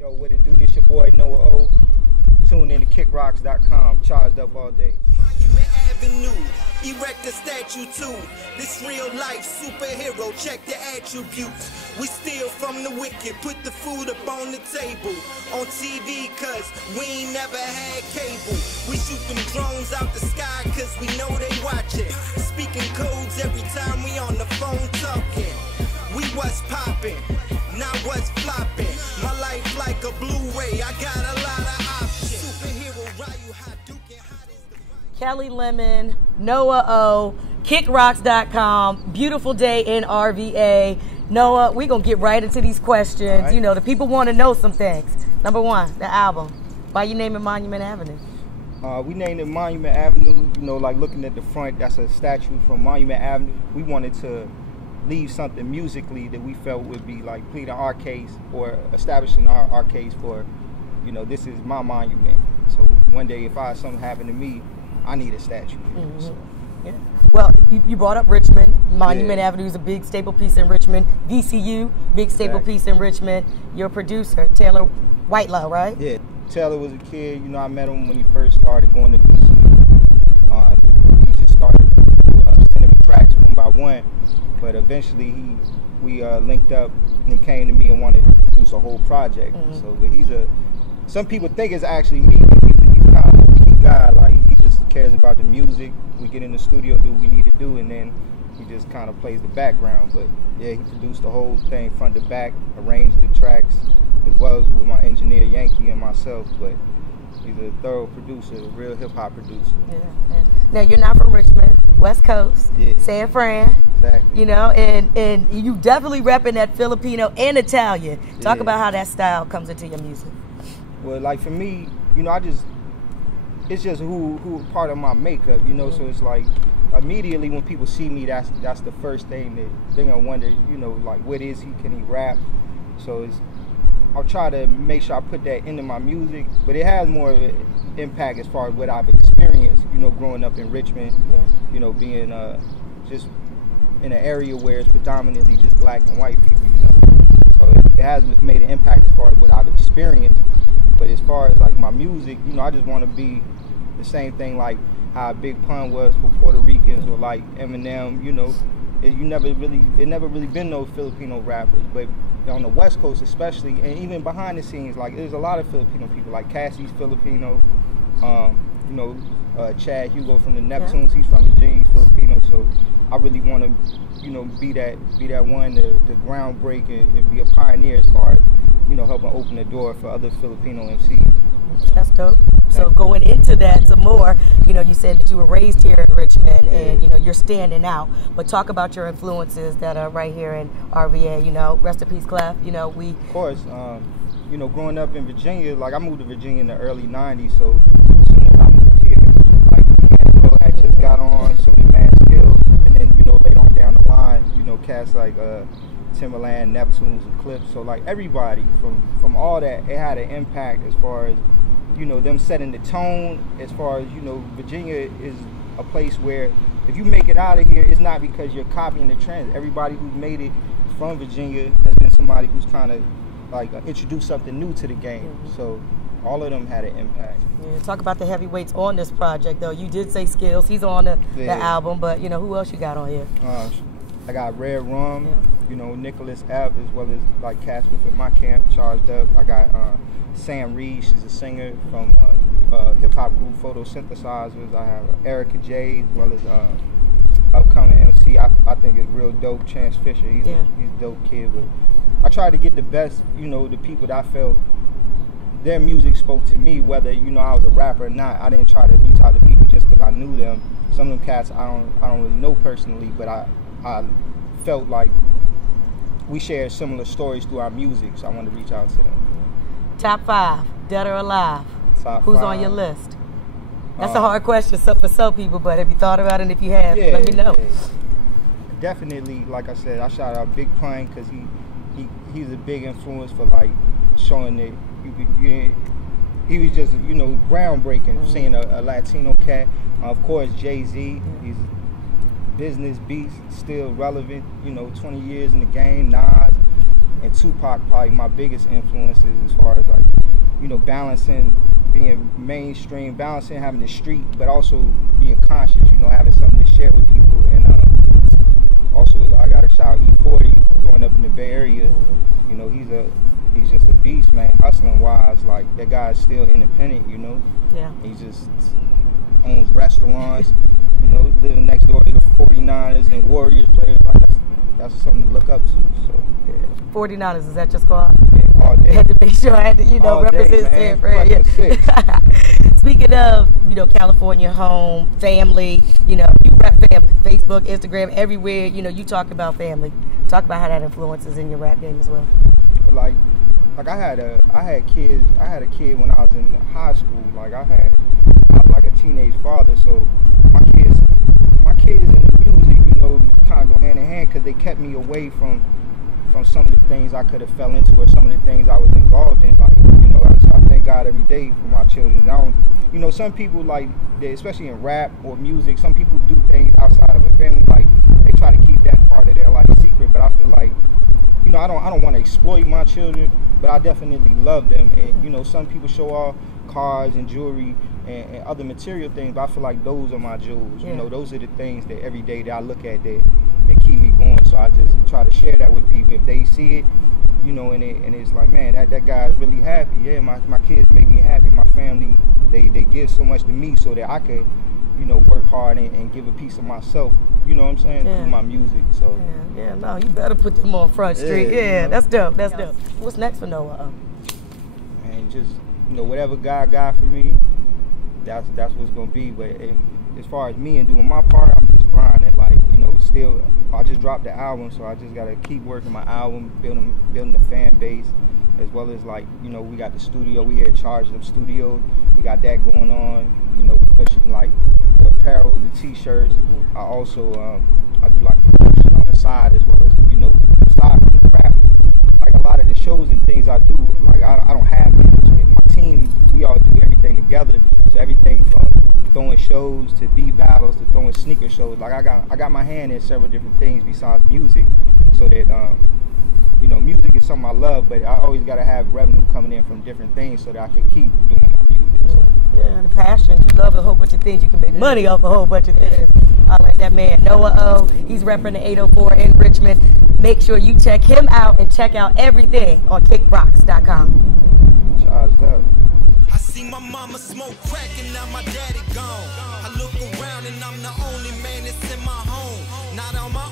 Yo, what it do? This your boy Noah O. Tune in to kickrocks.com. Charged up all day. Monument Avenue, erect a statue too. This real life superhero, check the attributes. We steal from the wicked, put the food up on the table. On TV, cause we ain't never had cable. We shoot them drones out the sky, cause we know they watching. Speaking codes every time we on the phone talking. We was popping, now what's flopping. My life like a Blu-ray, I got a lot of options. Superhero, Ryu, Hadouken, hot as the Kelli Lemon, Noah O, kickrocks.com. Beautiful day in RVA. Noah, we're going to get right into these questions. Right. You know, the people want to know some things. Number one, the album. Why you name it Monument Avenue? We named it Monument Avenue. You know, like looking at the front, that's a statue from Monument Avenue. We wanted to leave something musically that we felt would be like pleading our case or establishing our case for, you know, this is my monument. So one day if something happened to me, I need a statue. Mm-hmm. So. Yeah. Well, you brought up Richmond. Monument Yeah. Avenue is a big staple piece in Richmond. VCU, big staple piece in Richmond. Your producer, Taylor Whitelow, right? Yeah. Taylor was a kid. You know, I met him when he first started going to VCU. He just started sending me tracks one by one. But eventually we linked up and he came to me and wanted to produce a whole project. Mm-hmm. So but some people think it's actually me, but he's kind of a key guy. Like he just cares about the music. We get in the studio, do what we need to do, and then he just kind of plays the background. But yeah, he produced the whole thing front to back, arranged the tracks, as well as with my engineer Yankee and myself. But he's a thorough producer, a real hip hop producer. Yeah. Now you're not from Richmond, West Coast, Yeah. San Fran. Exactly. You know, and you definitely repping that Filipino and Italian. Talk Yeah. about how that style comes into your music. Well, like for me, you know, it's just who part of my makeup, you know. So it's like immediately when people see me, that's the first thing that they're gonna wonder, you know, like what is he? Can he rap? So I'll try to make sure I put that into my music, but it has more of an impact as far as what I've experienced, you know, growing up in Richmond, you know, being just in an area where it's predominantly just black and white people, you know. So it has made an impact as far as what I've experienced. But as far as like my music, you know, I just want to be the same thing like how Big Pun was for Puerto Ricans or like Eminem, you know. It never really been no Filipino rappers, but on the West Coast especially, and even behind the scenes, like there's a lot of Filipino people, like Cassie's Filipino, you know, Chad Hugo from the Neptunes, he's from Virginia, he's Filipino, so I really want to, you know, be that one, the groundbreaker and be a pioneer as far as, you know, helping open the door for other Filipino MCs. That's dope. So going into that some more, you know, you said that you were raised here in Richmond and, you know, you're standing out. But talk about your influences that are right here in RVA, you know, rest in peace, Clef, you know, Of course, you know, growing up in Virginia, like I moved to Virginia in the early 90s, so as soon as I moved here, like Angelo had just got on, so did Mad Skills, and then, you know, later on down the line, you know, cats like Timberland, Neptunes, and Clips, so like everybody from all that, it had an impact as far as, you know, them setting the tone, as far as, you know, Virginia is a place where if you make it out of here, it's not because you're copying the trends. Everybody who's made it from Virginia has been somebody who's kind of like introduced something new to the game. So all of them had an impact. Yeah, talk about the heavyweights on this project, though. You did say Skills. He's on the album, but, you know, who else you got on here? I got Red Rum, you know, Nicholas F., as well as like cats within my camp, Charged Up. I got Sam Reed, she's a singer from hip-hop group Photosynthesizers. I have Erica J, as well as upcoming MC I think is real dope, Chance Fisher. He's a dope kid. But I tried to get the best, you know, the people that I felt their music spoke to me, whether, you know, I was a rapper or not. I didn't try to reach out to people just because I knew them. Some of them cats I don't really know personally, but I felt like we shared similar stories through our music, so I wanted to reach out to them. Top 5, dead or alive. Who's on your list? That's a hard question for some people, but have you thought about it? And if you have, let me know. Yeah. Definitely, like I said, I shout out Big Pun because he's a big influence for like showing that he was just, you know, groundbreaking, seeing a Latino cat. Of course, Jay-Z, he's business beast, still relevant, you know, 20 years in the game. Nas, and Tupac probably my biggest influences as far as like, you know, balancing being mainstream, balancing having the street, but also being conscious, you know, having something to share with people. And also I got to shout out E40 growing up in the Bay Area. You know, he's just a beast, man. Hustling wise, like that guy's still independent, you know. Yeah. He just owns restaurants, you know, living next door to the 49ers and Warriors players. Like that's something to look up to. So yeah. 49ers, is that your squad? Yeah, all day. I had to make sure I had to, you know, all represent day, San Fran. Yeah. Speaking of, you know, California home, family, you know, you rap family, Facebook, Instagram, everywhere, you know, you talk about family. Talk about how that influences in your rap game as well. Like I had a kid when I was in high school. Like I was like a teenage father, so my kids in the music, you know, kind of go hand in hand because they kept me away from some of the things I could have fell into or some of the things I was involved in. Like, you know, I thank God every day for my children. I don't, you know, some people like, especially in rap or music, some people do things outside of a family. Like they try to keep that part of their life secret. But I feel like, you know, I don't want to exploit my children, but I definitely love them. And you know, some people show off cars and jewelry and other material things, but I feel like those are my jewels. Yeah. You know, those are the things that every day that I look at that keep me going. So I just try to share that with people if they see it, you know, and it's like, man, that guy's really happy. Yeah, my kids make me happy. My family, they give so much to me so that I could, you know, work hard and give a piece of myself, you know what I'm saying, through my music. So yeah, no, you better put them on Front Street. Yeah, you know? That's dope. That's dope. What's next for Noah? Man, just, you know, whatever God got for me, that's what's gonna be. But as far as me and doing my part, I'm just grinding. Like, you know, still, I just dropped the album, so I just gotta keep working my album, building the fan base, as well as, like, you know, we got the studio. We here at Charged Up Studios. We got that going on. You know, we pushing like the apparel, the t-shirts. I also I do like promotion on the side, as well as, you know, aside from the rap. Like a lot of the shows and things I do, like I don't have management. My team, we all do everything together. So everything from throwing shows to beat battles to throwing sneaker shows. Like I got my hand in several different things besides music, so that you know, music is something I love, but I always gotta have revenue coming in from different things so that I can keep doing my music. So. Yeah, the passion. You love a whole bunch of things. You can make money off a whole bunch of things. I like that man, Noah O. He's repping the 804 in Richmond. Make sure you check him out and check out everything on kickbox.com. Charged up. I see my mama smoke crack and now my daddy gone. I look around and I'm the only man that's in my home. Not on my